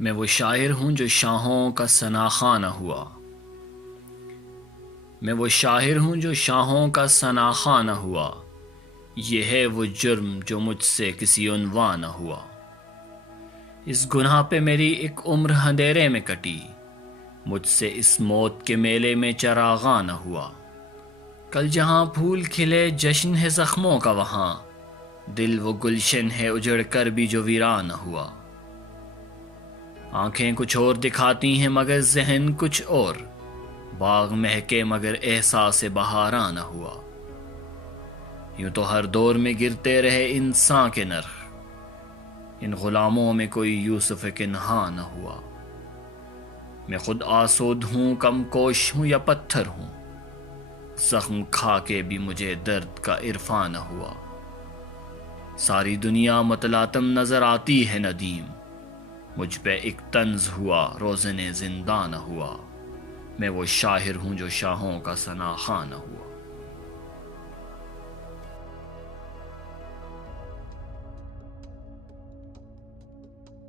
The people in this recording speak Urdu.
میں وہ شاعر ہوں جو شاہوں کا ثناخواں نہ ہوا۔ میں وہ شاعر ہوں جو شاہوں کا ثناخواں نہ ہوا، یہ ہے وہ جرم جو مجھ سے کسی عنواں نہ ہوا۔ اس گناہ پہ میری ایک عمر اندھیرے میں کٹی، مجھ سے اس موت کے میلے میں چراغاں نہ ہوا۔ کل جہاں پھول کھلے جشن ہے زخموں کا، وہاں دل وہ گلشن ہے اجڑ کر بھی جو ویراں نہ ہوا۔ آنکھیں کچھ اور دکھاتی ہیں مگر ذہن کچھ اور، باغ مہکے مگر احساس بہاراں نہ ہوا۔ یوں تو ہر دور میں گرتے رہے انسان کے نرخ، ان غلاموں میں کوئی یوسف کنہاں نہ ہوا۔ میں خود آسود ہوں، کم کوش ہوں یا پتھر ہوں، زخم کھا کے بھی مجھے درد کا عرفاں نہ ہوا۔ ساری دنیا متلاطم نظر آتی ہے ندیم، مجھ پہ ایک طنز ہوا روزن زنداں نہ ہوا۔ میں وہ شاعر ہوں جو شاہوں کا ثناخواں نہ ہوا۔